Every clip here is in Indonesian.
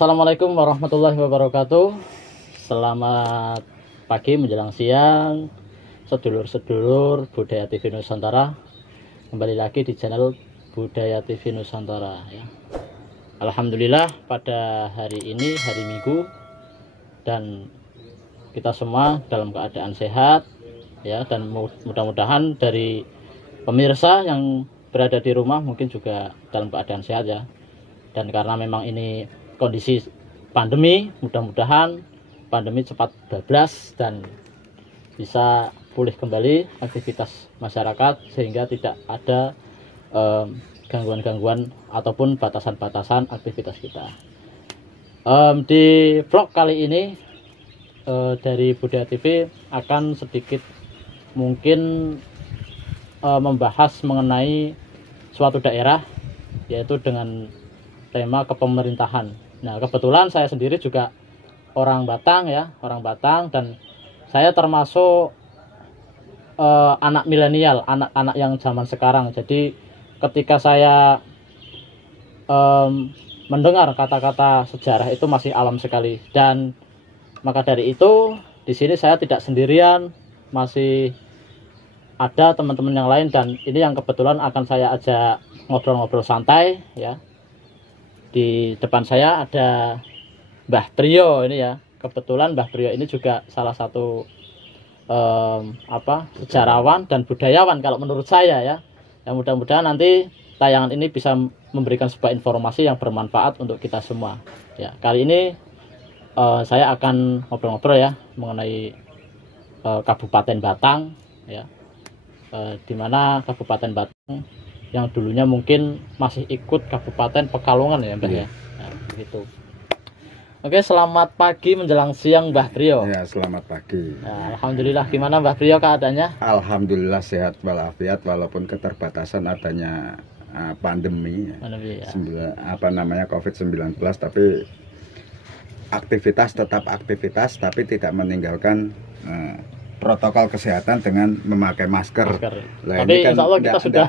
Assalamualaikum warahmatullahi wabarakatuh. Selamat pagi menjelang siang, sedulur-sedulur Budaya TV Nusantara. Kembali lagi di channel Budaya TV Nusantara ya. Alhamdulillah pada hari ini hari Minggu dan kita semua dalam keadaan sehat ya, dan mudah-mudahan dari pemirsa yang berada di rumah mungkin juga dalam keadaan sehat ya. Dan karena memang ini kondisi pandemi, mudah-mudahan pandemi cepat bablas dan bisa pulih kembali aktivitas masyarakat sehingga tidak ada gangguan-gangguan ataupun batasan-batasan aktivitas kita. Di vlog kali ini dari Budaya TV akan sedikit mungkin membahas mengenai suatu daerah, yaitu dengan tema kepemerintahan. Nah, kebetulan saya sendiri juga orang Batang ya, orang Batang, dan saya termasuk anak milenial, anak-anak yang zaman sekarang. Jadi ketika saya mendengar kata-kata sejarah itu masih alam sekali, dan maka dari itu di sini saya tidak sendirian, masih ada teman-teman yang lain, dan ini yang kebetulan akan saya ajak ngobrol-ngobrol santai ya. Di depan saya ada Mbah Priyo ini ya. Kebetulan Mbah Priyo ini juga salah satu sejarawan dan budayawan kalau menurut saya ya. Yang mudah-mudahan nanti tayangan ini bisa memberikan sebuah informasi yang bermanfaat untuk kita semua. Ya, kali ini saya akan ngobrol-ngobrol ya mengenai Kabupaten Batang ya. Di mana Kabupaten Batang yang dulunya mungkin masih ikut Kabupaten Pekalongan ya Mbah ya. Nah, begitu. Oke, selamat pagi menjelang siang Mbah Priyo. Ya, selamat pagi. Nah, alhamdulillah, gimana Mbah Priyo keadaannya? Alhamdulillah sehat walafiat walaupun keterbatasan adanya pandemi ya. COVID-19, tapi aktivitas tetap aktivitas, tapi tidak meninggalkan protokol kesehatan dengan memakai masker. Nah, tapi ini kan insya Allah kita sudah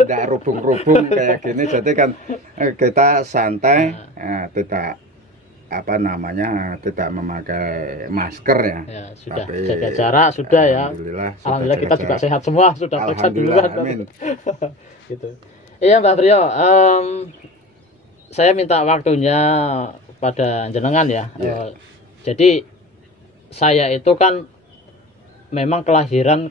tidak rubung-rubung kayak gini, jadi kan kita santai, tidak tidak memakai masker ya. Sudah tapi, jaga jarak sudah ya. Alhamdulillah kita juga sehat semua, sudah periksa duluan. Amin. Gitu. Iya Mbak Priyo, saya minta waktunya pada jenengan ya. Jadi saya itu kan memang kelahiran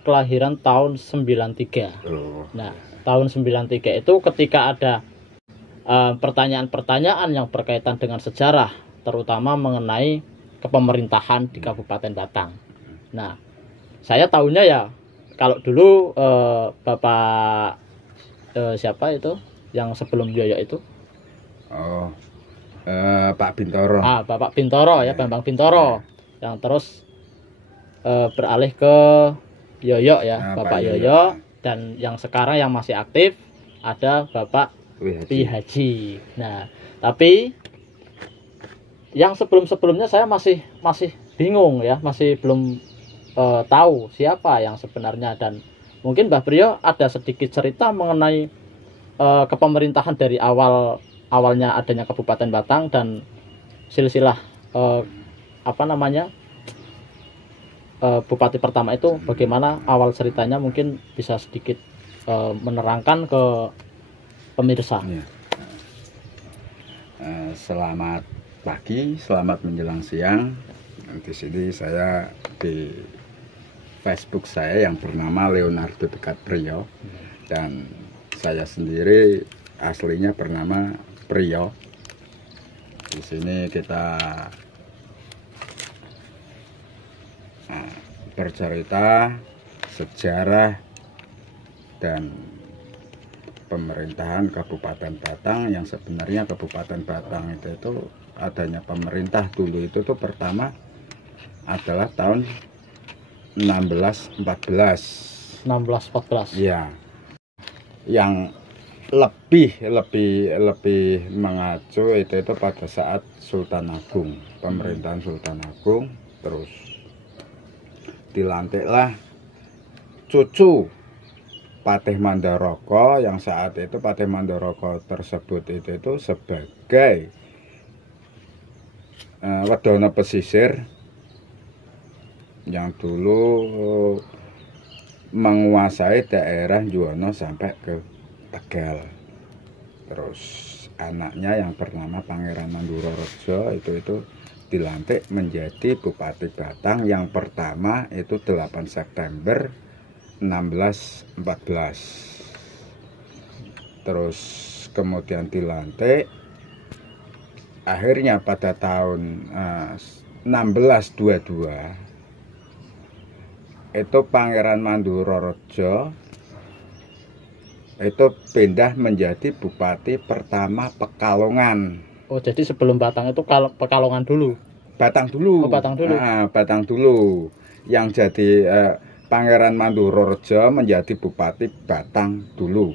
tahun 93. Nah, tahun 93 itu ketika ada pertanyaan-pertanyaan yang berkaitan dengan sejarah, terutama mengenai kepemerintahan di Kabupaten Batang. Nah, saya tahunya ya kalau dulu Bapak siapa itu yang sebelum Yoyo itu? Pak Bintoro. Bapak Bintoro ya, Bambang Bintoro. Yang terus beralih ke Yoyo ya, Bapak Yoyo, dan yang sekarang yang masih aktif ada Bapak Pi Haji. Nah, tapi yang sebelum-sebelumnya saya masih bingung ya, masih belum tahu siapa yang sebenarnya, dan mungkin Mbah Priyo ada sedikit cerita mengenai kepemerintahan dari awalnya adanya Kabupaten Batang dan silsilah Bupati pertama itu bagaimana awal ceritanya, mungkin bisa sedikit menerangkan ke pemirsa. Selamat pagi, selamat menjelang siang. Di sini saya di Facebook saya yang bernama Leonardo Dekat Priyo, dan saya sendiri aslinya bernama Priyo. Di sini kita bercerita sejarah dan pemerintahan Kabupaten Batang, yang sebenarnya Kabupaten Batang itu adanya pemerintah dulu itu tuh pertama adalah tahun 1614 1614. Ya, yang lebih mengacu itu pada saat Sultan Agung, pemerintahan Sultan Agung. Terus dilantiklah cucu Patih Mandaraka, yang saat itu Patih Mandaraka tersebut itu sebagai Wedana pesisir yang dulu menguasai daerah Juwana sampai ke Tegal. Terus anaknya yang bernama Pangeran Mandurareja itu dilantik menjadi Bupati Batang yang pertama itu 8 September 1614. Terus kemudian dilantik akhirnya pada tahun 1622 itu Pangeran Mandurareja itu pindah menjadi Bupati pertama Pekalongan. Oh, jadi sebelum Batang itu Pekalongan dulu. Batang dulu. Oh, Batang dulu. Batang dulu. Yang jadi Pangeran Mandurareja menjadi Bupati Batang dulu.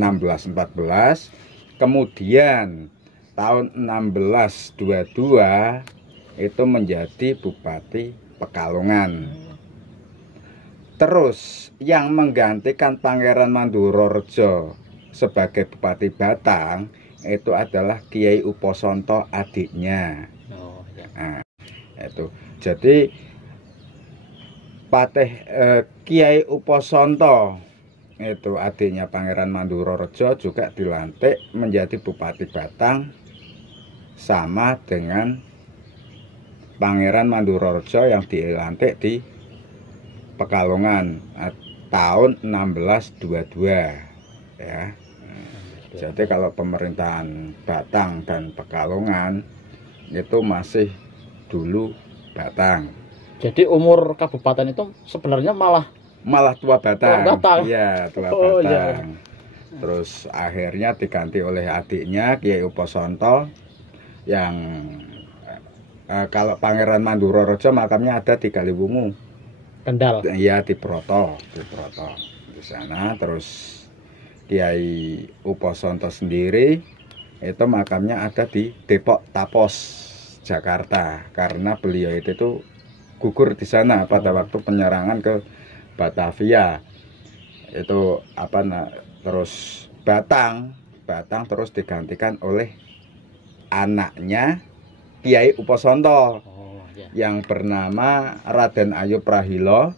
1614. Kemudian tahun 1622 itu menjadi Bupati Pekalongan. Terus yang menggantikan Pangeran Mandurareja sebagai Bupati Batang itu adalah Kiai Uposonto, adiknya. Oh, ya. Nah, itu. Jadi Kiai Uposonto itu adiknya Pangeran Mandurareja juga dilantik menjadi Bupati Batang sama dengan Pangeran Mandurareja yang dilantik di Pekalongan tahun 1622 ya. Jadi kalau pemerintahan Batang dan Pekalongan itu masih dulu Batang. Jadi umur kabupaten itu sebenarnya malah tua Batang. Iya, tua Batang. Iya. Terus akhirnya diganti oleh adiknya Kiai Uposonto yang kalau Pangeran Mandurareja makamnya ada di Kaliwungu. Kendal. Iya, di Proto di sana. Terus Kiai Uposonto sendiri itu makamnya ada di Depok Tapos, Jakarta, karena beliau itu gugur di sana pada waktu penyerangan ke Batavia. Itu terus Batang terus digantikan oleh anaknya Kiai Uposonto. Yang bernama Raden Ayu Prahilo.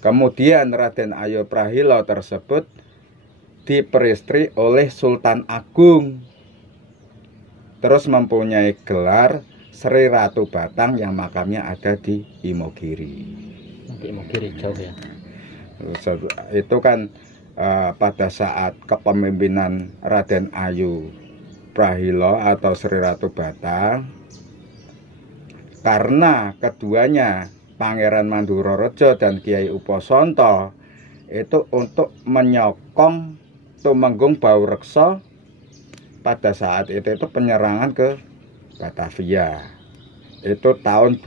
Kemudian Raden Ayu Prahilo tersebut diperistri oleh Sultan Agung. Terus mempunyai gelar Sri Ratu Batang yang makamnya ada di Imogiri. Imogiri jauh ya. Itu kan pada saat kepemimpinan Raden Ayu Prahilo atau Sri Ratu Batang, karena keduanya Pangeran Mandurareja dan Kiai Uposonto itu untuk menyokong Tumenggung Baureksa pada saat itu penyerangan ke Batavia. Itu tahun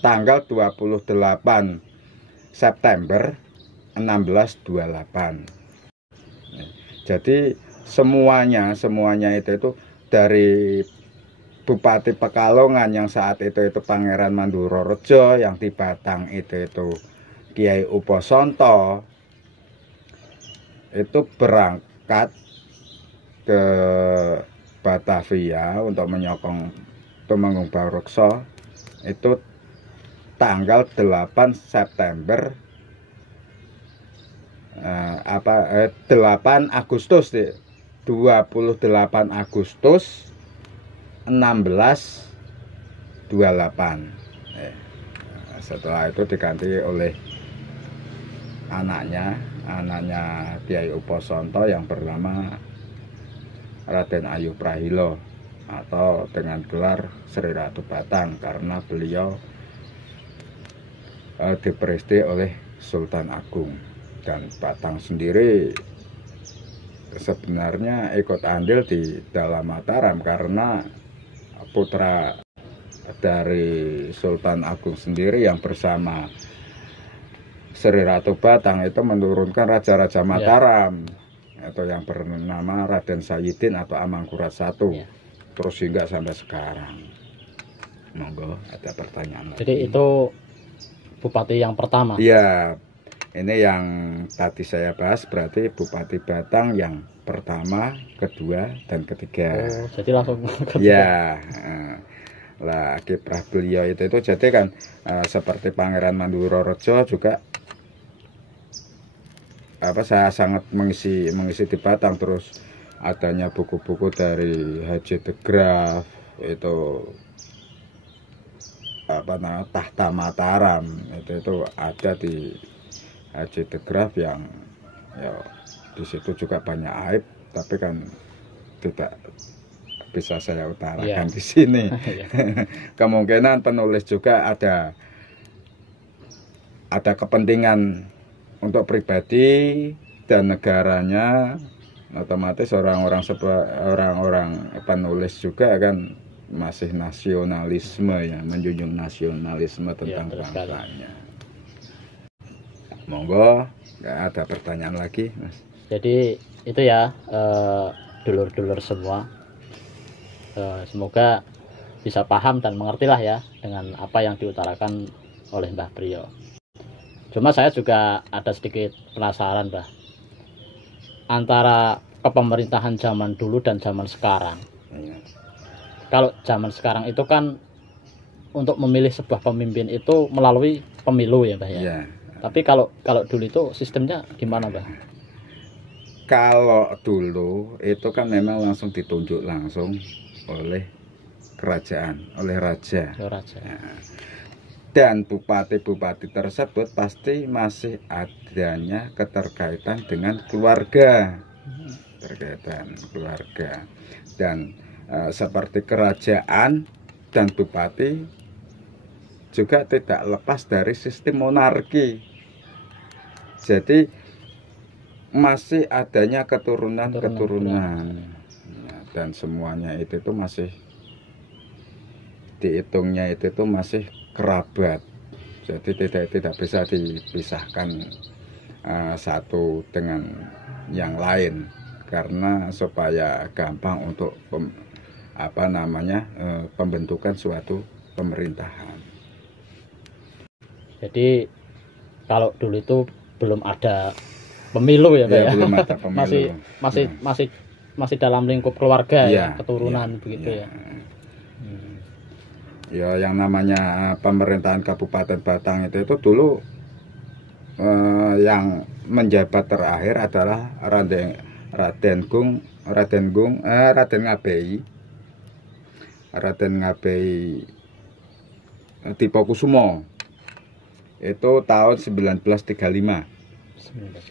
tanggal 28 September 1628. Jadi semuanya itu dari Bupati Pekalongan yang saat itu Pangeran Mandurareja, yang di Batang itu Kiai Uposonto, itu berangkat ke Batavia untuk menyokong Tumenggung Baureksa itu tanggal 8 September 8 Agustus 28 Agustus 1628. Setelah itu diganti oleh anaknya Kiai Uposonto yang bernama Raden Ayu Prahilo atau dengan gelar Sri Ratu Batang, karena beliau diperistri oleh Sultan Agung. Dan Batang sendiri sebenarnya ikut andil di dalam Mataram karena putra dari Sultan Agung sendiri yang bersama Sri Ratu Batang itu menurunkan Raja-Raja Mataram atau yang bernama Raden Sayyidin atau Amangkurat I, terus hingga sampai sekarang. Monggo ada pertanyaan lagi. Jadi itu bupati yang pertama? Iya, ini yang tadi saya bahas berarti Bupati Batang yang pertama, kedua, dan ketiga. Oh, jadi langsung ya lah kiprah beliau itu jadi kan seperti Pangeran Mandurareja juga saya sangat mengisi di Batang. Terus adanya buku-buku dari Haji de Graaf itu Tahta Mataram itu ada di Haji de Graaf yang di situ juga banyak aib, tapi kan tidak bisa saya utarakan di sini. Kemungkinan penulis juga ada kepentingan untuk pribadi dan negaranya, otomatis orang-orang penulis juga kan masih nasionalisme ya, menjunjung nasionalisme tentang bangsanya. Monggo, nggak ada pertanyaan lagi, Mas. Jadi itu ya, dulur-dulur semua, semoga bisa paham dan mengertilah ya dengan apa yang diutarakan oleh Mbah Priyo. Cuma saya juga ada sedikit penasaran, Mbah, antara kepemerintahan zaman dulu dan zaman sekarang. Kalau zaman sekarang itu kan untuk memilih sebuah pemimpin itu melalui pemilu ya, Mbah ya. Tapi kalau dulu itu sistemnya gimana, Mbah? Kalau dulu itu kan memang langsung ditunjuk langsung oleh kerajaan, oleh raja. Dan bupati-bupati tersebut pasti masih adanya keterkaitan dengan keluarga, dan seperti kerajaan dan bupati juga tidak lepas dari sistem monarki. Jadi masih adanya keturunan dan semuanya itu masih dihitungnya itu masih kerabat. Jadi tidak bisa dipisahkan satu dengan yang lain, karena supaya gampang untuk pembentukan suatu pemerintahan. Jadi kalau dulu itu belum ada pemilu ya, Pak ya? Belum ada pemilu. masih dalam lingkup keluarga ya, keturunan begitu ya. Ya, yang namanya pemerintahan Kabupaten Batang itu dulu yang menjabat terakhir adalah Raden Ngabei Dipokusumo itu tahun 1935.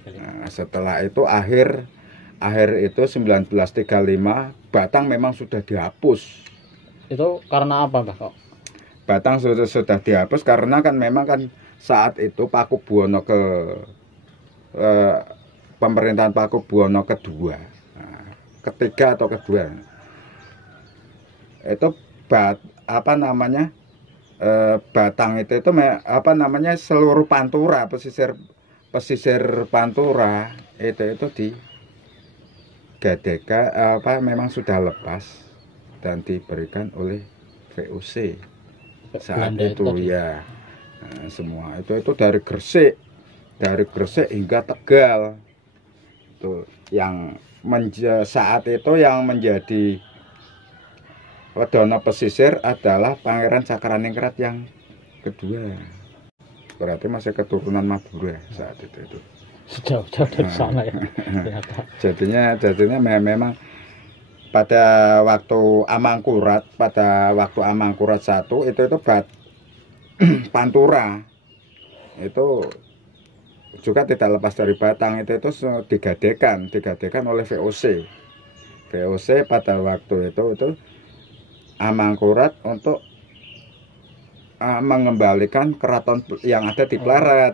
Nah, setelah itu akhir itu 1935 Batang memang sudah dihapus. Itu karena apa, Mbak, kok? Batang sudah dihapus karena kan memang kan saat itu Pakubuwono pemerintahan Pakubuwono kedua, ketiga atau kedua, itu Batang itu seluruh Pantura, pesisir Pantura itu digadeka memang sudah lepas dan diberikan oleh VOC saat itu ya. Semua itu dari Gresik hingga Tegal itu yang saat itu yang menjadi Wedono pesisir adalah Pangeran Cakraningrat yang kedua, berarti masih keturunan Madura saat itu. Jauh-jauh dari sana ya. Jadinya memang pada waktu Amangkurat I itu Pantura itu juga tidak lepas dari Batang, itu digadekan oleh VOC pada waktu itu Amangkurat untuk mengembalikan keraton yang ada di Pleret.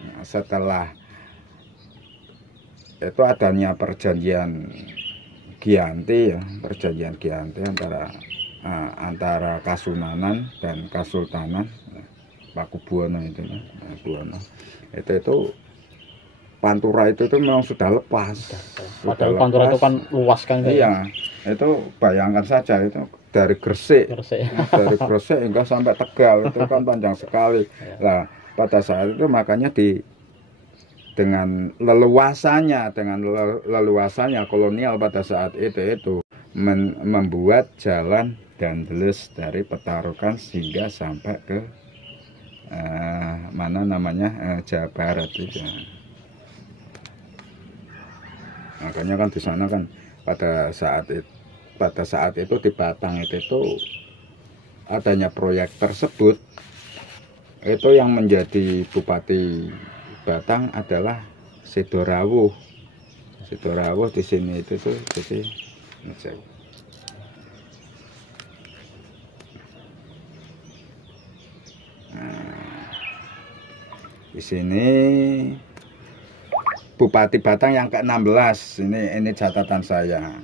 Nah, setelah itu adanya perjanjian Giyanti antara Kasunanan dan Kasultanan. Paku Buwono itu, Buwono itu Pantura itu memang sudah lepas. Padahal Pantura itu kan luas kan. Iya, itu bayangkan saja itu dari Gresik. Dari Gresik hingga sampai Tegal itu kan panjang sekali. Nah, pada saat itu makanya dengan leluasannya kolonial pada saat itu membuat jalan Dandeles dari Petarukan hingga sampai ke Jawa Barat itu. Makanya kan di sana kan pada saat itu di Batang itu adanya proyek tersebut, itu yang menjadi Bupati Batang adalah Sidorawuh. Sidorawuh di sini itu tuh jadi di sini Bupati Batang yang ke-16. Ini catatan saya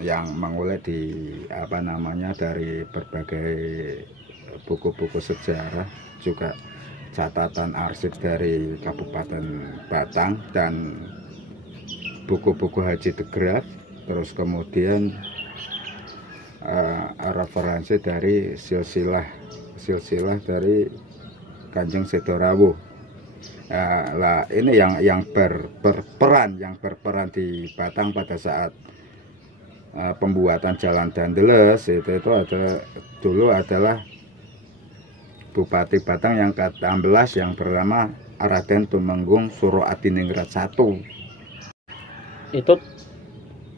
yang mengulik dari berbagai buku-buku sejarah, juga catatan arsip dari Kabupaten Batang dan buku-buku Haji de Graaf, terus kemudian referensi dari silsilah dari Kanjeng Sidorawuh. Lah ini yang berperan di Batang pada saat pembuatan jalan Dandeles itu dulu adalah Bupati Batang yang ke-16 yang bernama Raden Tumenggung Suro Adiningrat I. Itu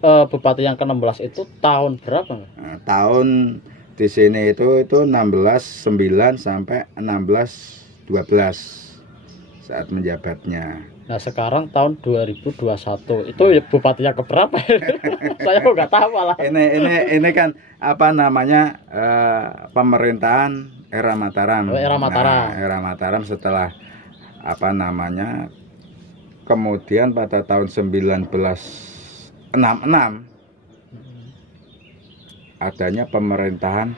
Bupati yang ke-16 itu tahun berapa? Tahun di sini itu 1609 sampai 1612 saat menjabatnya. Nah sekarang tahun 2021 itu bupatinya keberapa? Saya kok nggak tahu malah. Ini kan pemerintahan era Mataram. Era Mataram. Nah, era Mataram setelah kemudian pada tahun 1966 adanya pemerintahan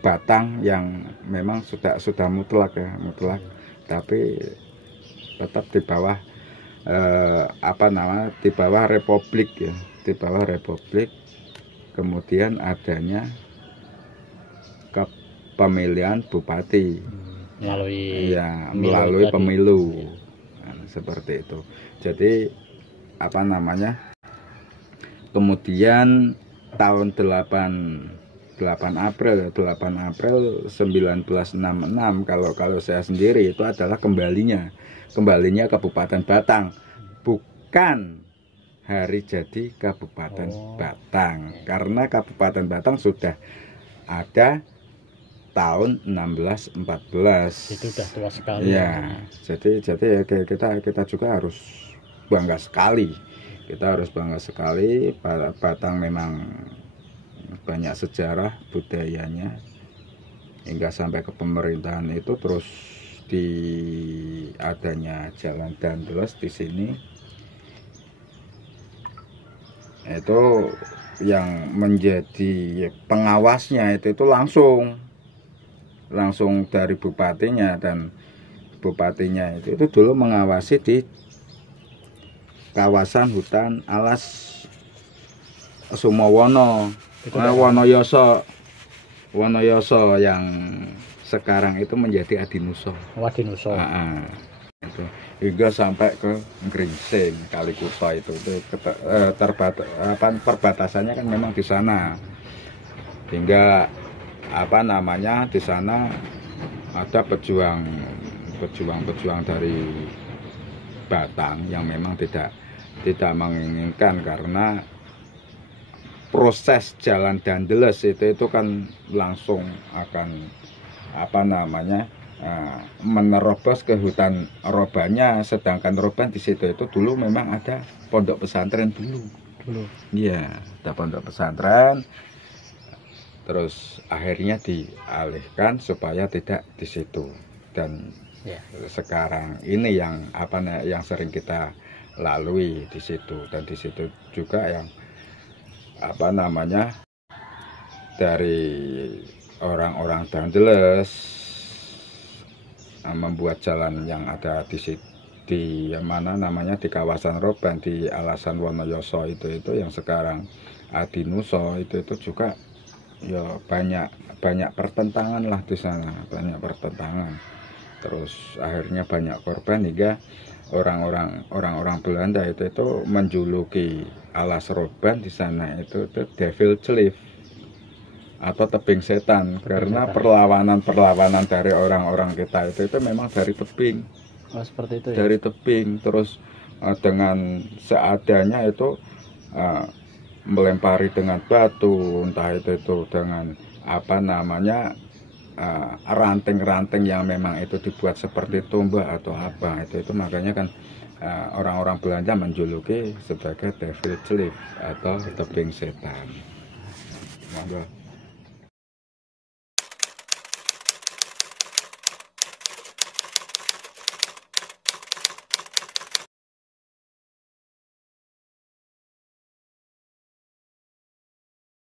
Batang yang memang sudah mutlak, tapi tetap di bawah di bawah republik ya, di bawah republik. Kemudian adanya pemilihan bupati melalui pemilu. Nah, seperti itu. Jadi kemudian tahun 8 April 1966 kalau saya sendiri itu adalah kembalinya Kabupaten Batang, bukan hari jadi Kabupaten Batang, karena Kabupaten Batang sudah ada tahun 1614. Itu sudah tua sekali. Ya, jadi kita juga harus bangga sekali. Batang memang banyak sejarah budayanya hingga sampai ke pemerintahan itu, terus di adanya jalan Dandeles di sini itu yang menjadi pengawasnya itu langsung dari bupatinya, dan bupatinya itu dulu mengawasi di kawasan hutan alas Sumowono, Wonoyoso yang sekarang itu menjadi Adinuso. Itu hingga sampai ke Gringsing, Kalikuto itu perbatasannya kan memang di sana. Hingga di sana ada pejuang dari Batang yang memang tidak menginginkan, karena proses jalan Dandeles itu kan langsung akan menerobos ke hutan Robannya, sedangkan Roban di situ itu dulu memang ada pondok pesantren dulu. Iya, ada pondok pesantren. Terus akhirnya dialihkan supaya tidak di situ, dan sekarang ini yang sering kita lalui di situ, dan di situ juga yang dari orang-orang Dandeles membuat jalan yang ada di mana namanya di kawasan Roban di Alasan Wonoyoso itu yang sekarang Adinuso itu juga ya banyak pertentangan lah di sana, banyak pertentangan. Terus akhirnya banyak korban hingga orang-orang Belanda itu menjuluki Alas Roban di sana itu Devil Cliff atau tebing setan, karena perlawanan dari orang-orang kita itu memang dari tebing. Oh, seperti itu ya? Dari tebing, terus dengan seadanya itu melempari dengan batu, entah itu dengan apa namanya ranting-ranting yang memang itu dibuat seperti tombak atau apa itu makanya kan orang-orang Belanda menjuluki sebagai Devil Cliff atau tebing setan. Monggo.